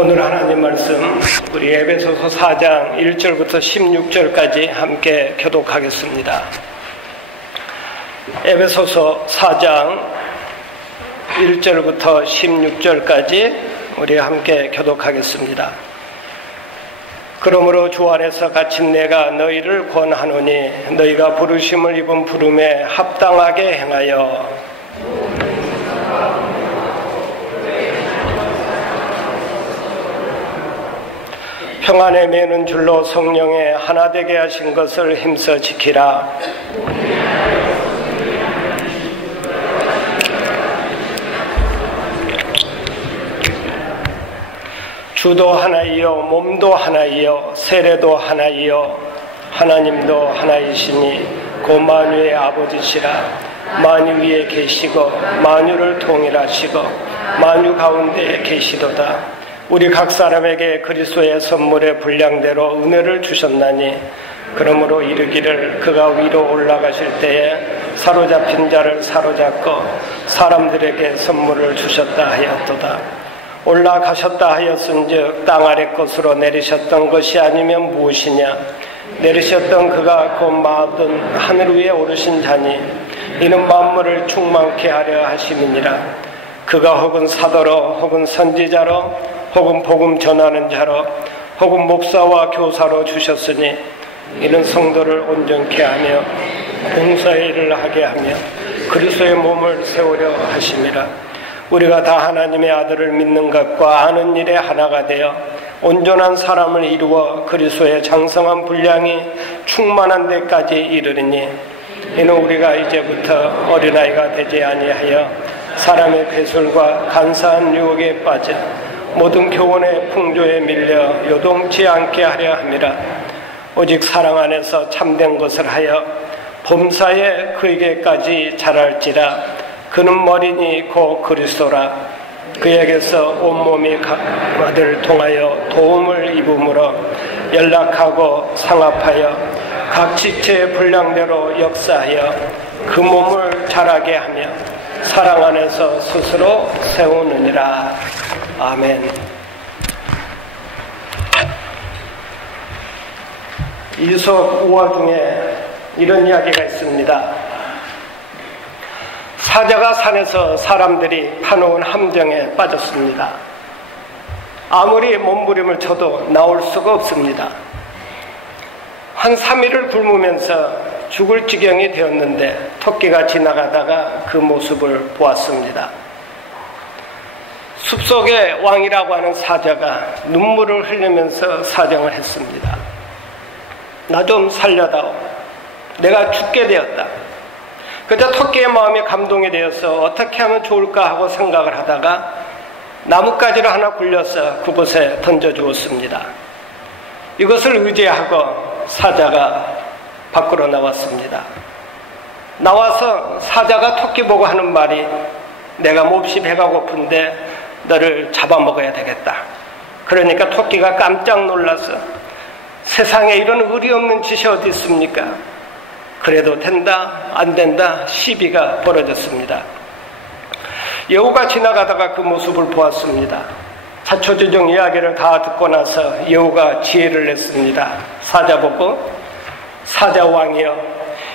오늘 하나님 말씀 우리 에베소서 4장 1절부터 16절까지 함께 교독하겠습니다. 에베소서 4장 1절부터 16절까지 우리 함께 교독하겠습니다. 그러므로 주 안에서 갇힌 내가 너희를 권하노니 너희가 부르심을 입은 부름에 합당하게 행하여 평안에 매는 줄로 성령에 하나 되게 하신 것을 힘써 지키라. 주도 하나이요 몸도 하나이요 세례도 하나이요 하나님도 하나이시니 곧 만유의 아버지시라. 만유 위에 계시고 만유를 통일하시고 만유 가운데 계시도다. 우리 각 사람에게 그리스도의 선물의 분량대로 은혜를 주셨나니 그러므로 이르기를 그가 위로 올라가실 때에 사로잡힌 자를 사로잡고 사람들에게 선물을 주셨다 하였도다. 올라가셨다 하였은즉 땅 아래 것으로 내리셨던 것이 아니면 무엇이냐. 내리셨던 그가 곧 마든 하늘 위에 오르신 자니 이는 만물을 충만케 하려 하심이니라. 그가 혹은 사도로 혹은 선지자로 혹은 복음 전하는 자로 혹은 목사와 교사로 주셨으니 이는 성도를 온전케 하며 봉사의 일을 하게 하며 그리스도의 몸을 세우려 하심이라. 우리가 다 하나님의 아들을 믿는 것과 아는 일에 하나가 되어 온전한 사람을 이루어 그리스도의 장성한 분량이 충만한 데까지 이르리니 이는 우리가 이제부터 어린아이가 되지 아니하여 사람의 괴술과 간사한 유혹에 빠져 모든 교훈의 풍조에 밀려 요동치 않게 하려 함이라. 오직 사랑 안에서 참된 것을 하여 범사에 그에게까지 자랄지라. 그는 머리니 곧 그리스도라. 그에게서 온몸이 각마를 통하여 도움을 입음으로 연락하고 상합하여 각 지체의 분량대로 역사하여 그 몸을 자라게 하며 사랑 안에서 스스로 세우느니라. 아멘. 이솝 우화 중에 이런 이야기가 있습니다. 사자가 산에서 사람들이 파놓은 함정에 빠졌습니다. 아무리 몸부림을 쳐도 나올 수가 없습니다. 한 3일을 굶으면서 죽을 지경이 되었는데 토끼가 지나가다가 그 모습을 보았습니다. 숲속의 왕이라고 하는 사자가 눈물을 흘리면서 사정을 했습니다. 나 좀 살려다오. 내가 죽게 되었다. 그저 토끼의 마음이 감동이 되어서 어떻게 하면 좋을까 하고 생각을 하다가 나뭇가지를 하나 굴려서 그곳에 던져주었습니다. 이것을 의지하고 사자가 밖으로 나왔습니다. 나와서 사자가 토끼 보고 하는 말이 내가 몹시 배가 고픈데 너를 잡아먹어야 되겠다. 그러니까 토끼가 깜짝 놀라서 세상에 이런 의리 없는 짓이 어디 있습니까? 그래도 된다 안 된다 시비가 벌어졌습니다. 여우가 지나가다가 그 모습을 보았습니다. 자초지종 이야기를 다 듣고 나서 여우가 지혜를 냈습니다. 사자 보고 사자왕이여,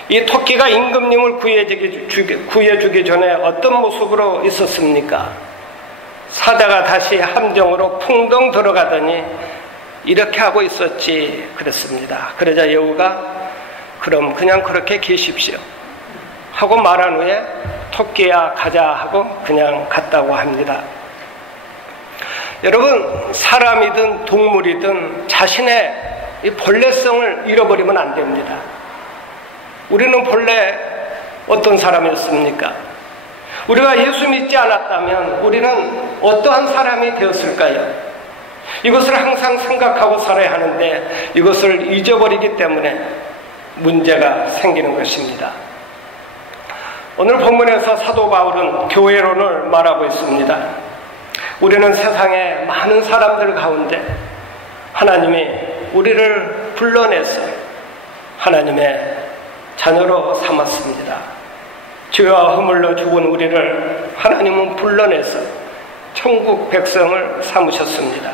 이 토끼가 임금님을 구해주기 전에 어떤 모습으로 있었습니까? 사자가 다시 함정으로 풍덩 들어가더니 이렇게 하고 있었지 그랬습니다. 그러자 여우가 그럼 그냥 그렇게 계십시오 하고 말한 후에 토끼야 가자 하고 그냥 갔다고 합니다. 여러분, 사람이든 동물이든 자신의 이 본래성을 잃어버리면 안 됩니다. 우리는 본래 어떤 사람이었습니까? 우리가 예수 믿지 않았다면 우리는 어떠한 사람이 되었을까요? 이것을 항상 생각하고 살아야 하는데 이것을 잊어버리기 때문에 문제가 생기는 것입니다. 오늘 본문에서 사도 바울은 교회론을 말하고 있습니다. 우리는 세상에 많은 사람들 가운데 하나님이 우리를 불러내서 하나님의 자녀로 삼았습니다. 죄와 허물로 죽은 우리를 하나님은 불러내서 천국 백성을 삼으셨습니다.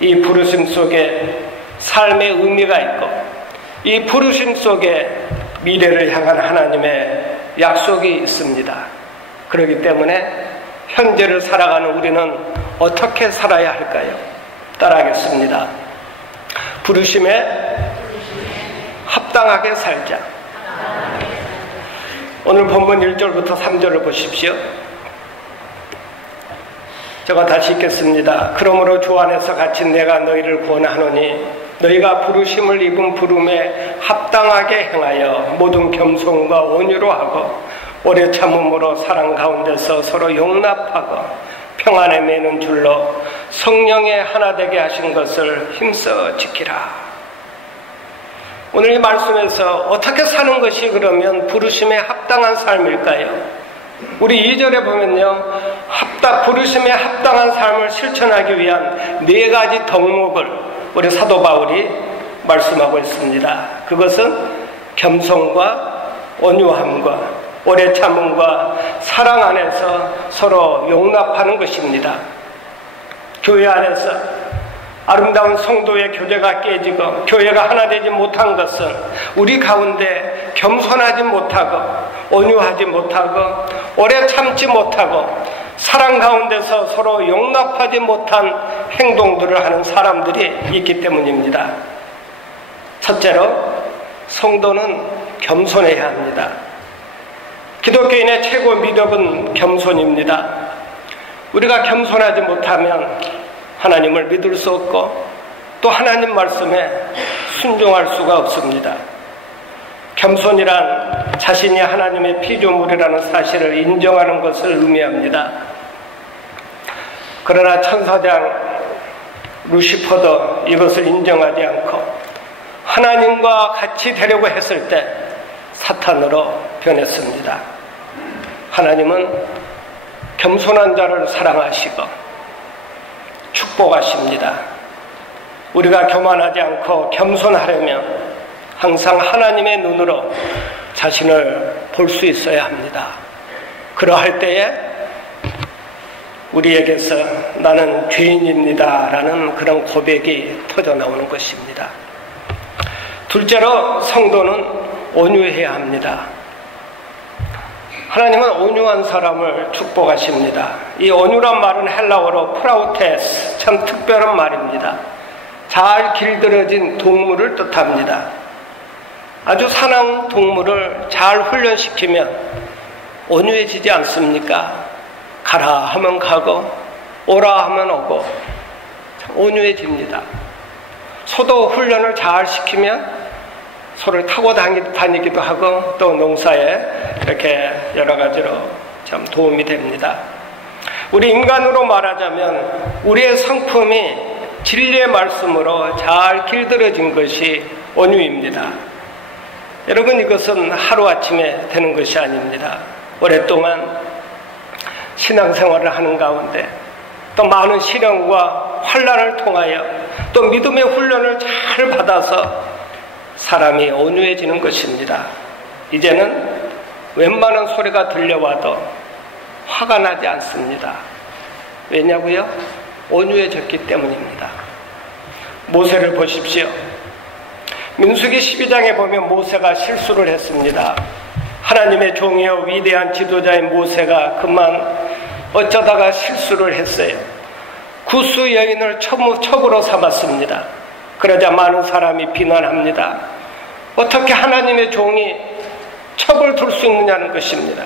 이 부르심 속에 삶의 의미가 있고 이 부르심 속에 미래를 향한 하나님의 약속이 있습니다. 그렇기 때문에 현재를 살아가는 우리는 어떻게 살아야 할까요? 따라하겠습니다. 부르심에 합당하게 살자. 오늘 본문 1절부터 3절을 보십시오. 제가 다시 읽겠습니다. 그러므로 주 안에서 갇힌 내가 너희를 구원하노니 너희가 부르심을 입은 부름에 합당하게 행하여 모든 겸손과 온유로 하고 오래 참음으로 사랑 가운데서 서로 용납하고 평안에 매는 줄로 성령의 하나 되게 하신 것을 힘써 지키라. 오늘 이 말씀에서 어떻게 사는 것이 그러면 부르심에 합당한 삶일까요? 우리 2절에 보면요, 부르심에 합당한 삶을 실천하기 위한 4가지 덕목을 우리 사도 바울이 말씀하고 있습니다. 그것은 겸손과 온유함과 오래 참음과 사랑 안에서 서로 용납하는 것입니다. 교회 안에서 아름다운 성도의 교제가 깨지고 교회가 하나 되지 못한 것은 우리 가운데 겸손하지 못하고 온유하지 못하고 오래 참지 못하고 사랑 가운데서 서로 용납하지 못한 행동들을 하는 사람들이 있기 때문입니다. 첫째로 성도는 겸손해야 합니다. 기독교인의 최고 미덕은 겸손입니다. 우리가 겸손하지 못하면 하나님을 믿을 수 없고 또 하나님 말씀에 순종할 수가 없습니다. 겸손이란 자신이 하나님의 피조물이라는 사실을 인정하는 것을 의미합니다. 그러나 천사장 루시퍼도 이것을 인정하지 않고 하나님과 같이 되려고 했을 때 사탄으로 변했습니다. 하나님은 겸손한 자를 사랑하시고 축복하십니다. 우리가 교만하지 않고 겸손하려면 항상 하나님의 눈으로 자신을 볼 수 있어야 합니다. 그러할 때에 우리에게서 나는 죄인입니다 라는 그런 고백이 터져나오는 것입니다. 둘째로 성도는 온유해야 합니다. 하나님은 온유한 사람을 축복하십니다. 이 온유란 말은 헬라어로 프라우테스, 참 특별한 말입니다. 잘 길들여진 동물을 뜻합니다. 아주 사나운 동물을 잘 훈련시키면 온유해지지 않습니까? 가라 하면 가고 오라 하면 오고 참 온유해집니다. 소도 훈련을 잘 시키면 소를 타고 다니기도 하고 또 농사에 이렇게 여러 가지로 참 도움이 됩니다. 우리 인간으로 말하자면 우리의 성품이 진리의 말씀으로 잘 길들여진 것이 온유입니다. 여러분, 이것은 하루아침에 되는 것이 아닙니다. 오랫동안 신앙생활을 하는 가운데 또 많은 시련과 환난을 통하여 또 믿음의 훈련을 잘 받아서 사람이 온유해지는 것입니다. 이제는 웬만한 소리가 들려와도 화가 나지 않습니다. 왜냐고요? 온유해졌기 때문입니다. 모세를 보십시오. 민수기 12장에 보면 모세가 실수를 했습니다. 하나님의 종이요 위대한 지도자인 모세가 그만 어쩌다가 실수를 했어요. 구스 여인을 첩으로 삼았습니다. 그러자 많은 사람이 비난합니다. 어떻게 하나님의 종이 첩을 둘 수 있느냐는 것입니다.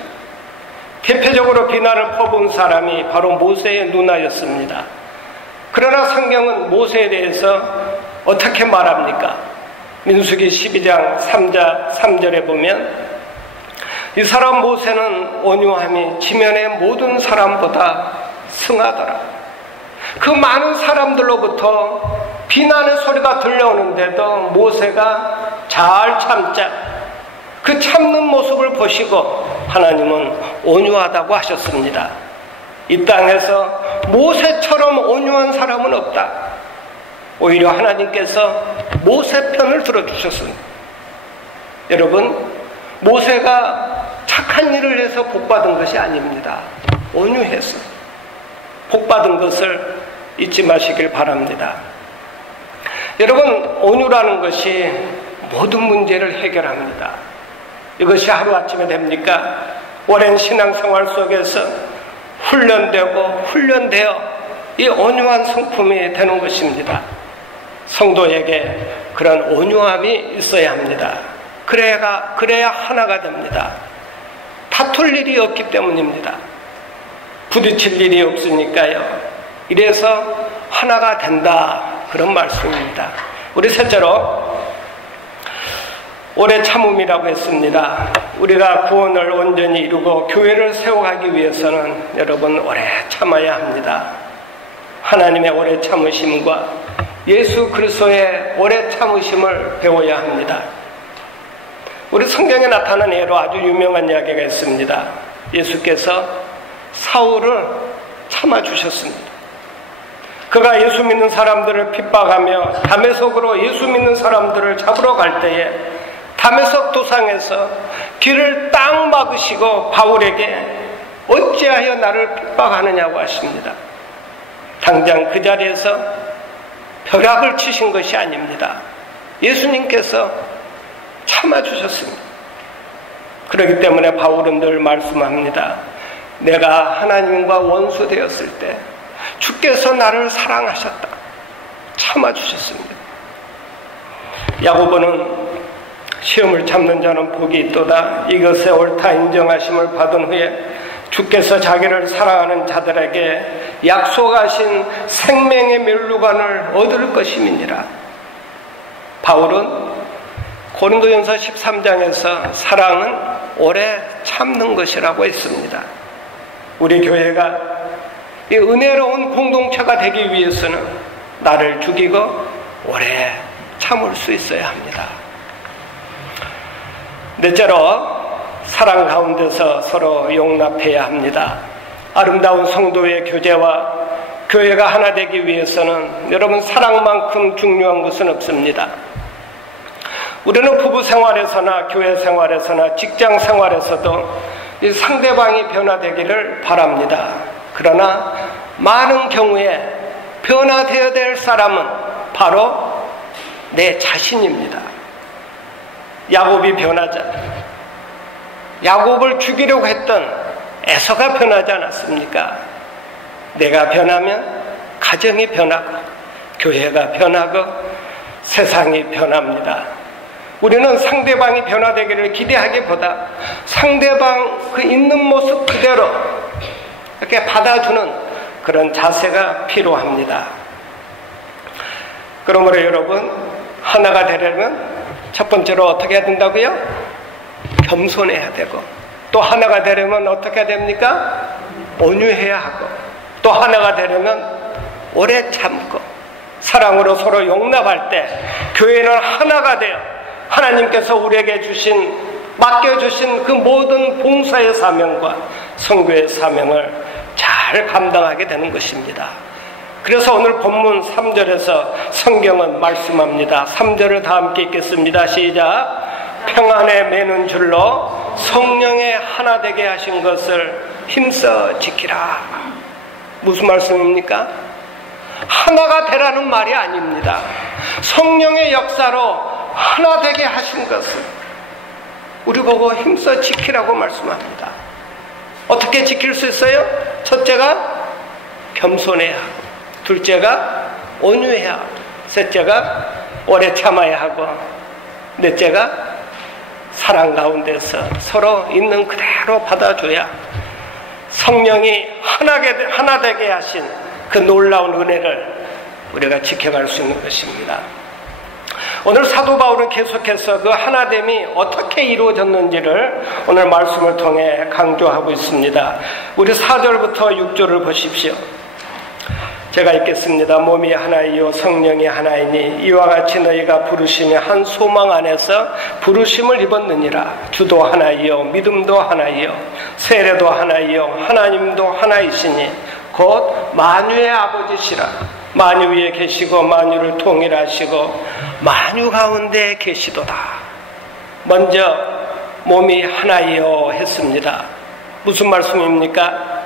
대표적으로 비난을 퍼부은 사람이 바로 모세의 누나였습니다. 그러나 성경은 모세에 대해서 어떻게 말합니까? 민수기 12장 3절에 보면 이 사람 모세는 온유함이 지면의 모든 사람보다 승하더라. 그 많은 사람들로부터 비난의 소리가 들려오는데도 모세가 잘 참자. 그 참는 모습을 보시고 하나님은 온유하다고 하셨습니다. 이 땅에서 모세처럼 온유한 사람은 없다. 오히려 하나님께서 모세 편을 들어주셨습니다. 여러분, 모세가 착한 일을 해서 복받은 것이 아닙니다. 온유해서 복받은 것을 잊지 마시길 바랍니다. 여러분, 온유라는 것이 모든 문제를 해결합니다. 이것이 하루아침에 됩니까? 오랜 신앙생활 속에서 훈련되어 이 온유한 성품이 되는 것입니다. 성도에게 그런 온유함이 있어야 합니다. 그래야 하나가 됩니다. 다툴 일이 없기 때문입니다. 부딪힐 일이 없으니까요. 이래서 하나가 된다, 그런 말씀입니다. 우리 셋째로 오래 참음이라고 했습니다. 우리가 구원을 온전히 이루고 교회를 세워가기 위해서는 여러분 오래 참아야 합니다. 하나님의 오래 참으심과 예수 그리스도의 오래 참으심을 배워야 합니다. 우리 성경에 나타난 예로 아주 유명한 이야기가 있습니다. 예수께서 사울을 참아주셨습니다. 그가 예수 믿는 사람들을 핍박하며 다메섹으로 예수 믿는 사람들을 잡으러 갈 때에 다메섹 도상에서 길을 딱 막으시고 바울에게 어찌하여 나를 핍박하느냐고 하십니다. 당장 그 자리에서 벼락을 치신 것이 아닙니다. 예수님께서 참아주셨습니다. 그렇기 때문에 바울은 늘 말씀합니다. 내가 하나님과 원수 되었을 때 주께서 나를 사랑하셨다. 참아주셨습니다. 야고보는 시험을 참는 자는 복이 있도다. 이것에 옳다 인정하심을 받은 후에 주께서 자기를 사랑하는 자들에게 약속하신 생명의 멸류관을 얻을 것임이니라. 바울은 고린도전서 13장에서 사랑은 오래 참는 것이라고 했습니다. 우리 교회가 이 은혜로운 공동체가 되기 위해서는 나를 죽이고 오래 참을 수 있어야 합니다. 넷째로 사랑 가운데서 서로 용납해야 합니다. 아름다운 성도의 교제와 교회가 하나 되기 위해서는 여러분 사랑만큼 중요한 것은 없습니다. 우리는 부부 생활에서나 교회 생활에서나 직장 생활에서도 이 상대방이 변화되기를 바랍니다. 그러나 많은 경우에 변화되어야 될 사람은 바로 내 자신입니다. 야곱이 변하잖아요. 야곱을 죽이려고 했던 에서가 변하지 않았습니까? 내가 변하면 가정이 변하고 교회가 변하고 세상이 변합니다. 우리는 상대방이 변화되기를 기대하기보다 상대방 그 있는 모습 그대로 이렇게 받아주는 그런 자세가 필요합니다. 그러므로 여러분 하나가 되려면 첫 번째로 어떻게 해야 된다고요? 겸손해야 되고, 또 하나가 되려면 어떻게 해야 됩니까? 온유해야 하고, 또 하나가 되려면 오래 참고 사랑으로 서로 용납할 때 교회는 하나가 되어 하나님께서 우리에게 맡겨주신 그 모든 봉사의 사명과 선교의 사명을 잘 감당하게 되는 것입니다. 그래서 오늘 본문 3절에서 성경은 말씀합니다. 3절을 다 함께 읽겠습니다. 시작. 평안에 매는 줄로 성령의 하나 되게 하신 것을 힘써 지키라. 무슨 말씀입니까? 하나가 되라는 말이 아닙니다. 성령의 역사로 하나 되게 하신 것을 우리 보고 힘써 지키라고 말씀합니다. 어떻게 지킬 수 있어요? 첫째가 겸손해야 하고, 둘째가 온유해야 하고, 셋째가 오래 참아야 하고, 넷째가 사랑 가운데서 서로 있는 그대로 받아줘야 성령이 하나 되게 하신 그 놀라운 은혜를 우리가 지켜갈 수 있는 것입니다. 오늘 사도 바울은 계속해서 그 하나됨이 어떻게 이루어졌는지를 오늘 말씀을 통해 강조하고 있습니다. 우리 4절부터 6절을 보십시오. 제가 읽겠습니다. 몸이 하나이요 성령이 하나이니 이와 같이 너희가 부르심의 한 소망 안에서 부르심을 입었느니라. 주도 하나이요 믿음도 하나이요 세례도 하나이요 하나님도 하나이시니 곧 만유의 아버지시라. 만유 위에 계시고 만유를 통일하시고 만유 가운데 계시도다. 먼저 몸이 하나이요 했습니다. 무슨 말씀입니까?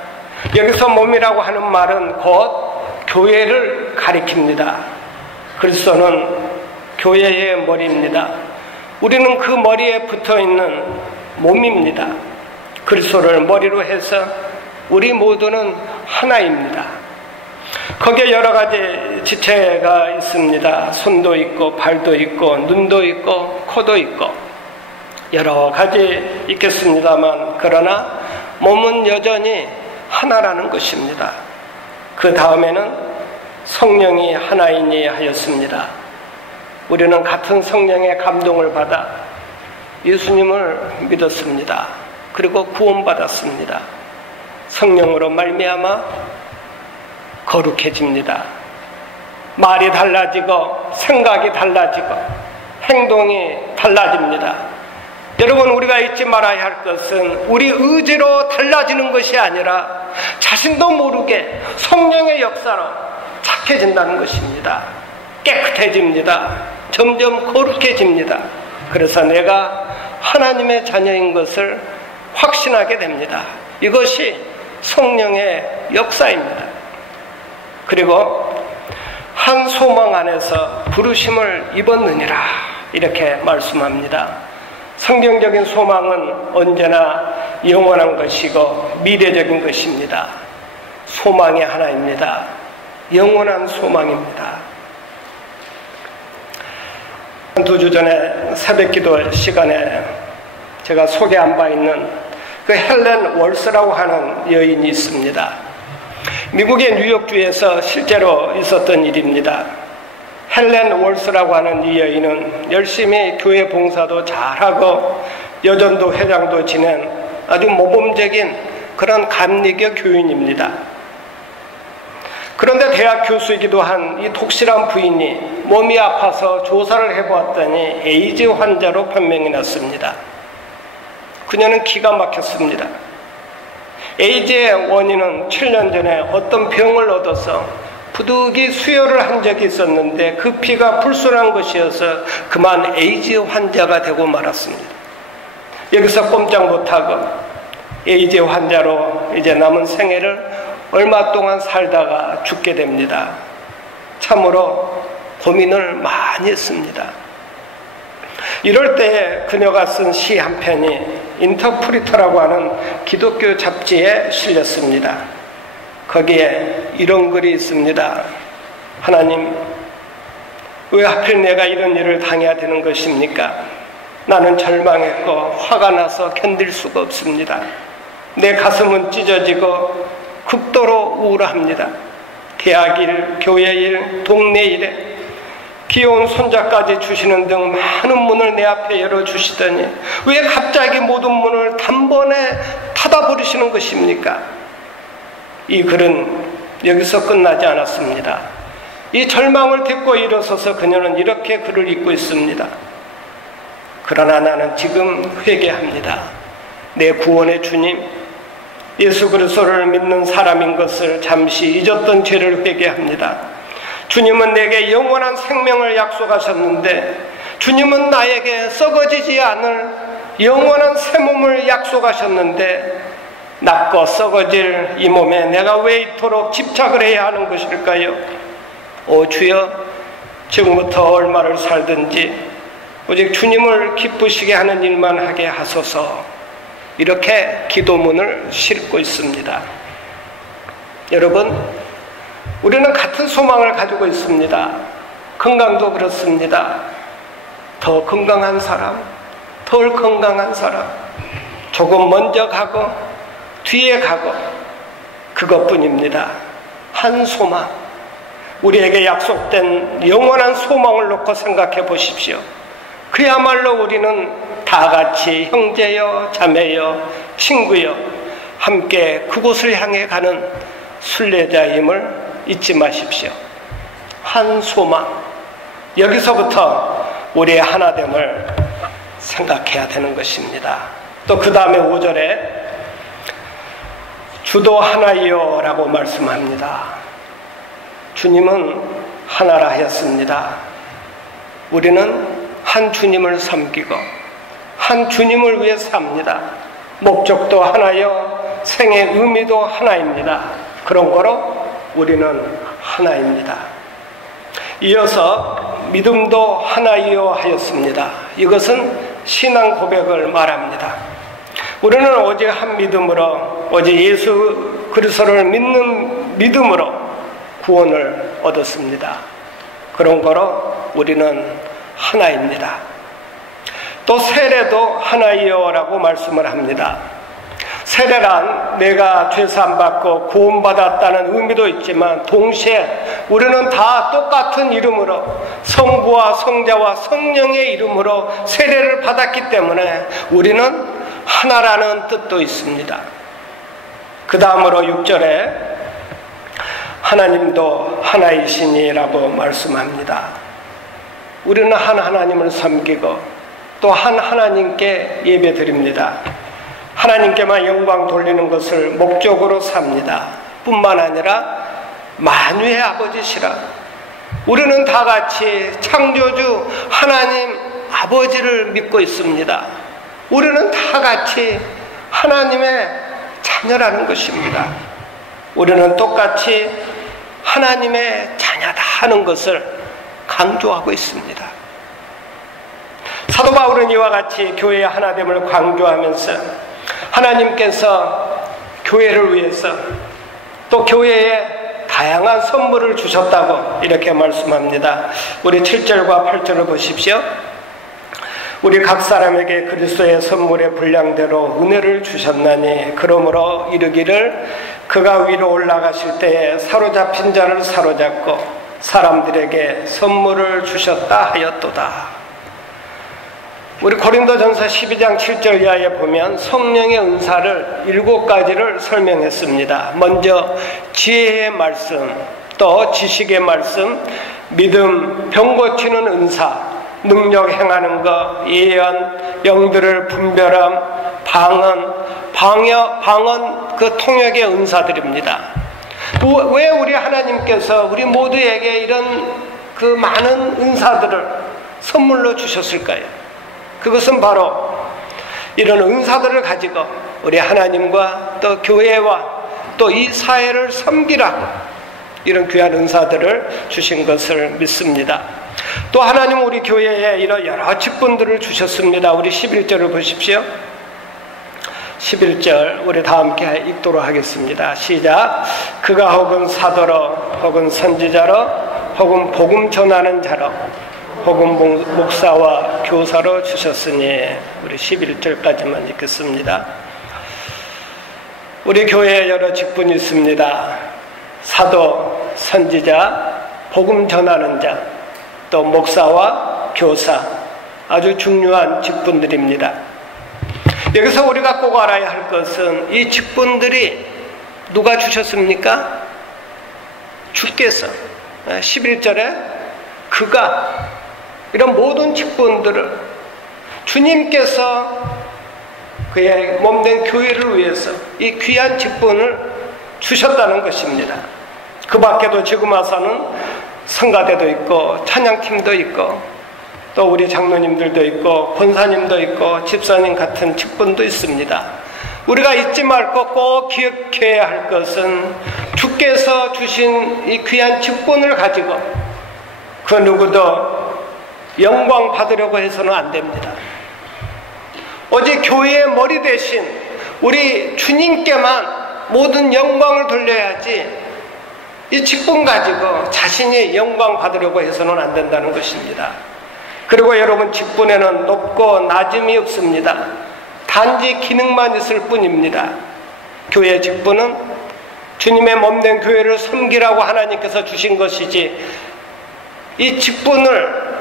여기서 몸이라고 하는 말은 곧 교회를 가리킵니다. 그리스도는 교회의 머리입니다. 우리는 그 머리에 붙어있는 몸입니다. 그리스도를 머리로 해서 우리 모두는 하나입니다. 거기에 여러 가지 지체가 있습니다. 손도 있고 발도 있고 눈도 있고 코도 있고 여러 가지 있겠습니다만, 그러나 몸은 여전히 하나라는 것입니다. 그 다음에는 성령이 하나이니 하였습니다. 우리는 같은 성령의 감동을 받아 예수님을 믿었습니다. 그리고 구원받았습니다. 성령으로 말미암아 거룩해집니다. 말이 달라지고 생각이 달라지고 행동이 달라집니다. 여러분, 우리가 잊지 말아야 할 것은 우리 의지로 달라지는 것이 아니라 자신도 모르게 성령의 역사로 착해진다는 것입니다. 깨끗해집니다. 점점 거룩해집니다. 그래서 내가 하나님의 자녀인 것을 확신하게 됩니다. 이것이 성령의 역사입니다. 그리고 한 소망 안에서 부르심을 입었느니라 이렇게 말씀합니다. 성경적인 소망은 언제나 영원한 것이고 미래적인 것입니다. 소망이 하나입니다. 영원한 소망입니다. 두 주 전에 새벽기도 시간에 제가 소개한 바 있는 그 헬렌 월스라고 하는 여인이 있습니다. 미국의 뉴욕주에서 실제로 있었던 일입니다. 헬렌 월스라고 하는 이 여인은 열심히 교회 봉사도 잘하고 여전도 회장도 지낸 아주 모범적인 그런 감리교 교인입니다. 그런데 대학 교수이기도 한 이 독실한 부인이 몸이 아파서 조사를 해보았더니 에이즈 환자로 판명이 났습니다. 그녀는 기가 막혔습니다. 에이즈의 원인은 7년 전에 어떤 병을 얻어서 부득이 수혈을 한 적이 있었는데 그 피가 불순한 것이어서 그만 에이즈 환자가 되고 말았습니다. 여기서 꼼짝 못하고 에이즈 환자로 이제 남은 생애를 얼마 동안 살다가 죽게 됩니다. 참으로 고민을 많이 했습니다. 이럴 때에 그녀가 쓴 시 한 편이 인터프리터라고 하는 기독교 잡지에 실렸습니다. 거기에 이런 글이 있습니다. 하나님, 왜 하필 내가 이런 일을 당해야 되는 것입니까? 나는 절망했고 화가 나서 견딜 수가 없습니다. 내 가슴은 찢어지고 극도로 우울합니다. 대학 일, 교회 일, 동네 일에 귀여운 손자까지 주시는 등 많은 문을 내 앞에 열어주시더니 왜 갑자기 모든 문을 단번에 닫아버리시는 것입니까? 이 글은 여기서 끝나지 않았습니다. 이 절망을 딛고 일어서서 그녀는 이렇게 글을 읽고 있습니다. 그러나 나는 지금 회개합니다. 내 구원의 주님, 예수 그리스도를 믿는 사람인 것을 잠시 잊었던 죄를 회개합니다. 주님은 내게 영원한 생명을 약속하셨는데 주님은 나에게 썩어지지 않을 영원한 새 몸을 약속하셨는데 낡고 썩어질 이 몸에 내가 왜 이토록 집착을 해야 하는 것일까요? 오 주여, 지금부터 얼마를 살든지 오직 주님을 기쁘시게 하는 일만 하게 하소서. 이렇게 기도문을 싣고 있습니다. 여러분, 우리는 같은 소망을 가지고 있습니다. 건강도 그렇습니다. 더 건강한 사람, 덜 건강한 사람, 조금 먼저 가고 뒤에 가고 그것뿐입니다. 한 소망, 우리에게 약속된 영원한 소망을 놓고 생각해 보십시오. 그야말로 우리는 다 같이 형제여 자매여 친구여 함께 그곳을 향해 가는 순례자임을 잊지 마십시오. 한 소망, 여기서부터 우리의 하나됨을 생각해야 되는 것입니다. 또 그 다음에 5절에 주도 하나이요 라고 말씀합니다. 주님은 하나라 하였습니다. 우리는 한 주님을 섬기고 한 주님을 위해 삽니다. 목적도 하나요, 생의 의미도 하나입니다. 그런 거로 우리는 하나입니다. 이어서 믿음도 하나이요 하였습니다. 이것은 신앙 고백을 말합니다. 우리는 오직 한 믿음으로, 오직 예수 그리스도를 믿는 믿음으로 구원을 얻었습니다. 그런 거로 우리는 하나입니다. 또 세례도 하나이요라고 말씀을 합니다. 세례란 내가 죄사함 받고 구원받았다는 의미도 있지만 동시에 우리는 다 똑같은 이름으로 성부와 성자와 성령의 이름으로 세례를 받았기 때문에 우리는 하나라는 뜻도 있습니다. 그 다음으로 6절에 하나님도 하나이시니라고 말씀합니다. 우리는 한 하나님을 섬기고 또 한 하나님께 예배드립니다. 하나님께만 영광 돌리는 것을 목적으로 삽니다. 뿐만 아니라 만유의 아버지시라. 우리는 다 같이 창조주 하나님 아버지를 믿고 있습니다. 우리는 다 같이 하나님의 자녀라는 것입니다. 우리는 똑같이 하나님의 자녀다 하는 것을 강조하고 있습니다. 사도 바울은 이와 같이 교회의 하나됨을 강조하면서 하나님께서 교회를 위해서 또 교회에 다양한 선물을 주셨다고 이렇게 말씀합니다. 우리 7절과 8절을 보십시오. 우리 각 사람에게 그리스도의 선물의 분량대로 은혜를 주셨나니 그러므로 이르기를 그가 위로 올라가실 때에 사로잡힌 자를 사로잡고 사람들에게 선물을 주셨다 하였도다. 우리 고린도전서 12장 7절 이하에 보면 성령의 은사를 7가지를 설명했습니다. 먼저 지혜의 말씀, 또 지식의 말씀, 믿음, 병 고치는 은사, 능력 행하는 것, 예언, 영들을 분별함, 방언 그 통역의 은사들입니다. 왜 우리 하나님께서 우리 모두에게 이런 그 많은 은사들을 선물로 주셨을까요? 그것은 바로 이런 은사들을 가지고 우리 하나님과 또 교회와 또 이 사회를 섬기라고 이런 귀한 은사들을 주신 것을 믿습니다. 또 하나님은 우리 교회에 이런 여러 직분들을 주셨습니다. 우리 11절을 보십시오. 11절 우리 다 함께 읽도록 하겠습니다. 시작. 그가 혹은 사도로 혹은 선지자로 혹은 복음 전하는 자로 혹은 목사와 교사로 주셨으니 우리 11절까지만 읽겠습니다. 우리 교회에 여러 직분이 있습니다. 사도, 선지자, 복음 전하는 자, 또 목사와 교사, 아주 중요한 직분들입니다. 여기서 우리가 꼭 알아야 할 것은 이 직분들이 누가 주셨습니까? 주께서 11절에 그가 이런 모든 직분들을 주님께서 그의 몸된 교회를 위해서 이 귀한 직분을 주셨다는 것입니다. 그 밖에도 지금 와서는 성가대도 있고 찬양팀도 있고 또 우리 장로님들도 있고 권사님도 있고 집사님 같은 직분도 있습니다. 우리가 잊지 말고 꼭 기억해야 할 것은 주께서 주신 이 귀한 직분을 가지고 그 누구도 영광 받으려고 해서는 안 됩니다. 오직 교회의 머리 대신 우리 주님께만 모든 영광을 돌려야지 이 직분 가지고 자신이 영광 받으려고 해서는 안 된다는 것입니다. 그리고 여러분, 직분에는 높고 낮음이 없습니다. 단지 기능만 있을 뿐입니다. 교회 직분은 주님의 몸된 교회를 섬기라고 하나님께서 주신 것이지 이 직분을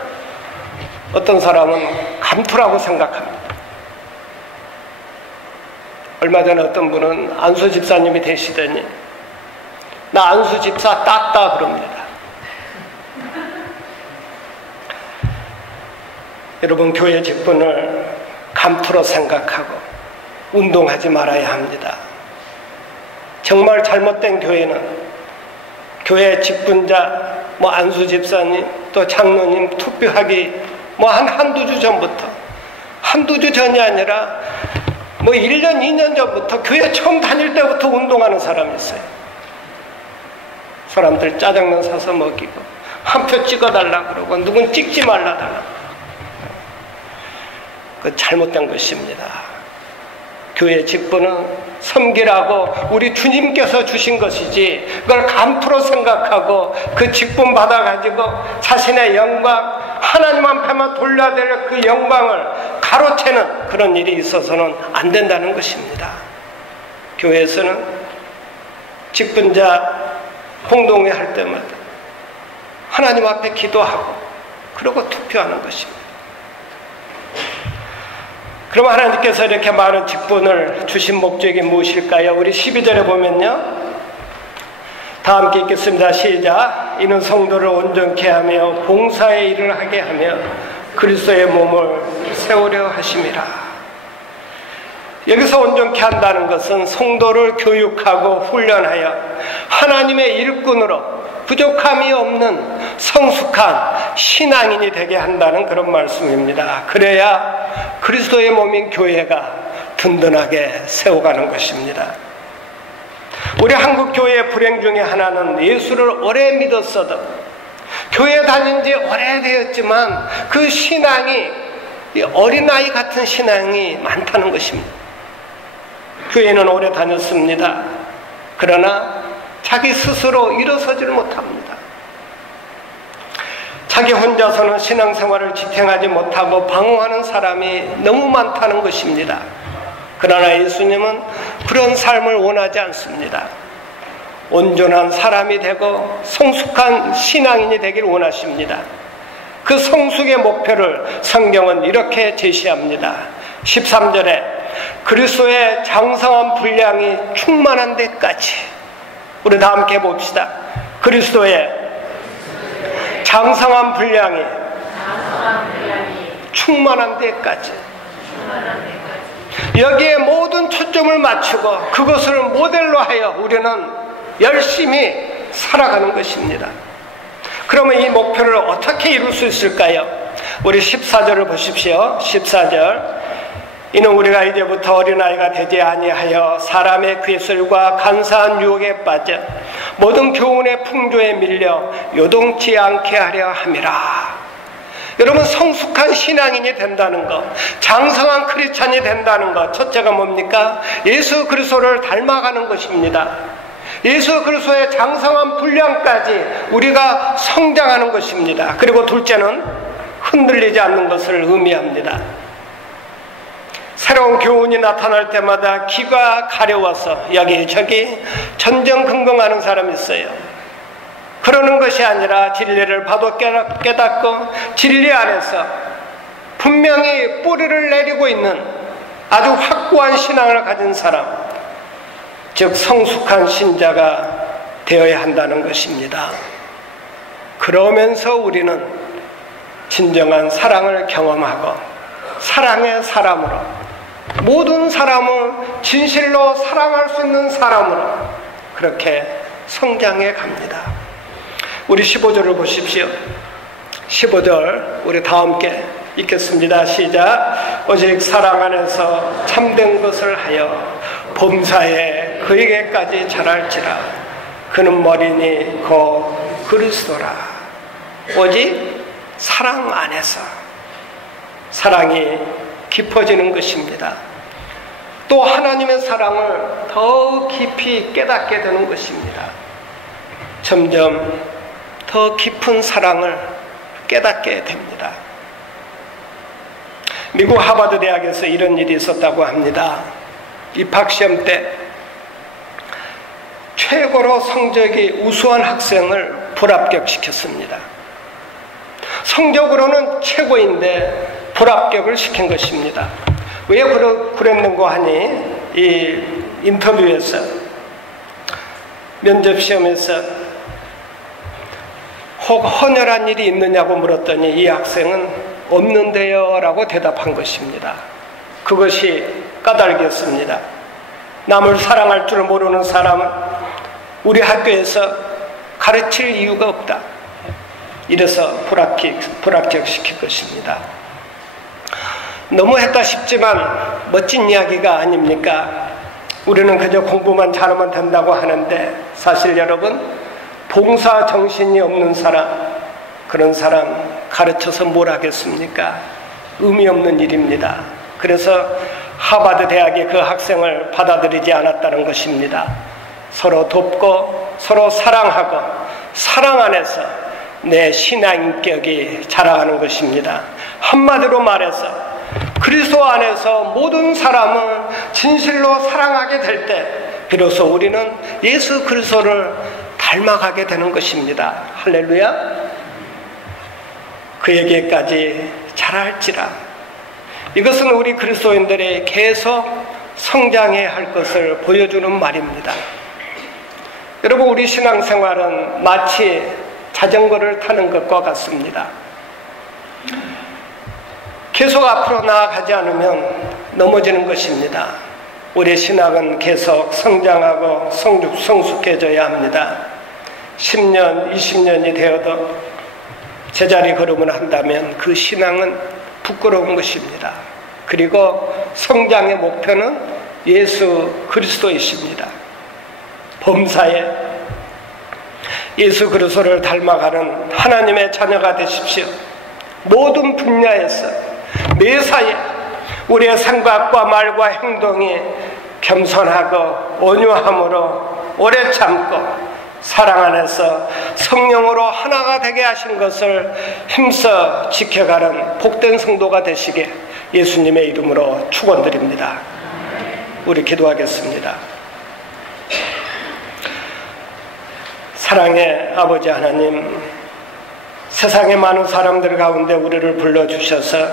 어떤 사람은 감투라고 생각합니다. 얼마 전에 어떤 분은 안수 집사님이 되시더니 나 안수 집사 땄다 그럽니다. 여러분, 교회 직분을 감투로 생각하고 운동하지 말아야 합니다. 정말 잘못된 교회는 교회 직분자, 안수 집사님, 또 장로님 투표하기 한두 주 전부터, 한두 주 전이 아니라 1년, 2년 전부터 교회 처음 다닐 때부터 운동하는 사람이 있어요. 사람들 짜장면 사서 먹이고 한 표 찍어달라 그러고 누군 찍지 말라 달라. 그 잘못된 것입니다. 교회 직분은 섬기라고 우리 주님께서 주신 것이지, 그걸 감투로 생각하고 그 직분 받아가지고 자신의 영광, 하나님 앞에만 돌려야 될 그 영광을 가로채는 그런 일이 있어서는 안 된다는 것입니다. 교회에서는 직분자 공동회 할 때마다 하나님 앞에 기도하고 그러고 투표하는 것입니다. 그럼 하나님께서 이렇게 많은 직분을 주신 목적이 무엇일까요? 우리 12절에 보면요, 다 함께 읽겠습니다. 시작. 이는 성도를 온전케 하며 봉사의 일을 하게 하며 그리스도의 몸을 세우려 하심이라. 여기서 온전케 한다는 것은 성도를 교육하고 훈련하여 하나님의 일꾼으로 부족함이 없는 성숙한 신앙인이 되게 한다는 그런 말씀입니다. 그래야 그리스도의 몸인 교회가 든든하게 세워가는 것입니다. 우리 한국 교회의 불행 중에 하나는 예수를 오래 믿었어도, 교회 다닌 지 오래되었지만 그 신앙이 어린아이 같은 신앙이 많다는 것입니다. 교회는 오래 다녔습니다. 그러나 자기 스스로 일어서지를 못합니다. 자기 혼자서는 신앙생활을 지탱하지 못하고 방황하는 사람이 너무 많다는 것입니다. 그러나 예수님은 그런 삶을 원하지 않습니다. 온전한 사람이 되고 성숙한 신앙인이 되길 원하십니다. 그 성숙의 목표를 성경은 이렇게 제시합니다. 13절에 그리스도의 장성한 분량이 충만한 데까지. 우리 다 함께 봅시다. 그리스도의 장성한 분량이 충만한 데까지. 여기에 모든 초점을 맞추고 그것을 모델로 하여 우리는 열심히 살아가는 것입니다. 그러면 이 목표를 어떻게 이룰 수 있을까요? 우리 14절을 보십시오. 14절. 이는 우리가 이제부터 어린아이가 되지 아니하여 사람의 괴술과 간사한 유혹에 빠져 모든 교훈의 풍조에 밀려 요동치 않게 하려 함이라. 여러분, 성숙한 신앙인이 된다는 것, 장성한 크리스찬이 된다는 것, 첫째가 뭡니까? 예수 그리스도를 닮아가는 것입니다. 예수 그리스도의 장성한 분량까지 우리가 성장하는 것입니다. 그리고 둘째는 흔들리지 않는 것을 의미합니다. 새로운 교훈이 나타날 때마다 귀가 가려워서 여기저기 전전긍긍하는 사람이 있어요. 그러는 것이 아니라 진리를 봐도 깨닫고 진리 안에서 분명히 뿌리를 내리고 있는 아주 확고한 신앙을 가진 사람, 즉 성숙한 신자가 되어야 한다는 것입니다. 그러면서 우리는 진정한 사랑을 경험하고 사랑의 사람으로, 모든 사람을 진실로 사랑할 수 있는 사람으로 그렇게 성장해 갑니다. 우리 15절을 보십시오. 15절 우리 다 함께 읽겠습니다. 시작. 오직 사랑 안에서 참된 것을 하여 범사에 그에게까지 자랄지라. 그는 머리니 곧 그리스도라. 오직 사랑 안에서 사랑이 깊어지는 것입니다. 또 하나님의 사랑을 더 깊이 깨닫게 되는 것입니다. 점점 더 깊은 사랑을 깨닫게 됩니다. 미국 하버드 대학에서 이런 일이 있었다고 합니다. 입학시험 때 최고로 성적이 우수한 학생을 불합격시켰습니다. 성적으로는 최고인데 불합격을 시킨 것입니다. 왜 그랬는고 하니, 이 인터뷰에서, 면접시험에서 혹 헌혈한 일이 있느냐고 물었더니 이 학생은 없는데요 라고 대답한 것입니다. 그것이 까닭이었습니다. 남을 사랑할 줄 모르는 사람은 우리 학교에서 가르칠 이유가 없다. 이래서 불합격시킬 것입니다. 너무했다 싶지만 멋진 이야기가 아닙니까? 우리는 그저 공부만 잘하면 된다고 하는데, 사실 여러분, 봉사 정신이 없는 사람, 그런 사람 가르쳐서 뭘 하겠습니까? 의미 없는 일입니다. 그래서 하버드 대학이 그 학생을 받아들이지 않았다는 것입니다. 서로 돕고 서로 사랑하고 사랑 안에서 내 신앙 인격이 자라가는 것입니다. 한마디로 말해서 그리스도 안에서 모든 사람을 진실로 사랑하게 될 때 비로소 우리는 예수 그리스도를 닮아가게 되는 것입니다. 할렐루야. 그에게까지 자랄지라. 이것은 우리 그리스도인들이 계속 성장해야 할 것을 보여주는 말입니다. 여러분, 우리 신앙생활은 마치 자전거를 타는 것과 같습니다. 계속 앞으로 나아가지 않으면 넘어지는 것입니다. 우리 신앙은 계속 성장하고 성숙해져야 합니다. 10년, 20년이 되어도 제자리 걸음을 한다면 그 신앙은 부끄러운 것입니다. 그리고 성장의 목표는 예수 그리스도이십니다. 범사에 예수 그리스도를 닮아가는 하나님의 자녀가 되십시오. 모든 분야에서 매사에 우리의 생각과 말과 행동이 겸손하고 온유함으로 오래 참고 사랑 안에서 성령으로 하나가 되게 하신 것을 힘써 지켜가는 복된 성도가 되시게 예수님의 이름으로 축원드립니다. 우리 기도하겠습니다. 사랑의 아버지 하나님, 세상의 많은 사람들 가운데 우리를 불러주셔서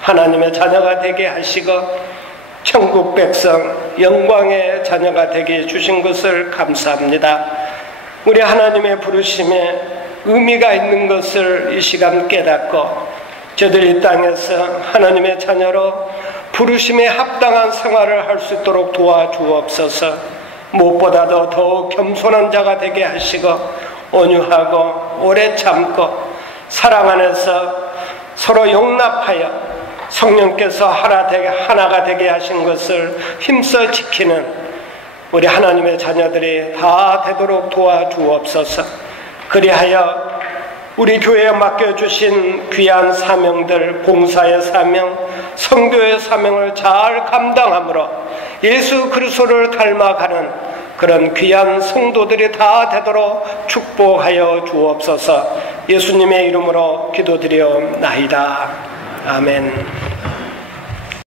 하나님의 자녀가 되게 하시고 천국 백성 영광의 자녀가 되게 해주신 것을 감사합니다. 우리 하나님의 부르심에 의미가 있는 것을 이 시간 깨닫고 저들 이 땅에서 하나님의 자녀로 부르심에 합당한 생활을 할 수 있도록 도와주옵소서. 무엇보다도 더욱 겸손한 자가 되게 하시고 온유하고 오래 참고 사랑 안에서 서로 용납하여 성령께서 하나가 되게 하신 것을 힘써 지키는 우리 하나님의 자녀들이 다 되도록 도와주옵소서. 그리하여 우리 교회에 맡겨주신 귀한 사명들, 봉사의 사명, 선교의 사명을 잘 감당함으로 예수 그리스도를 닮아가는 그런 귀한 성도들이 다 되도록 축복하여 주옵소서. 예수님의 이름으로 기도드려나이다. 아멘.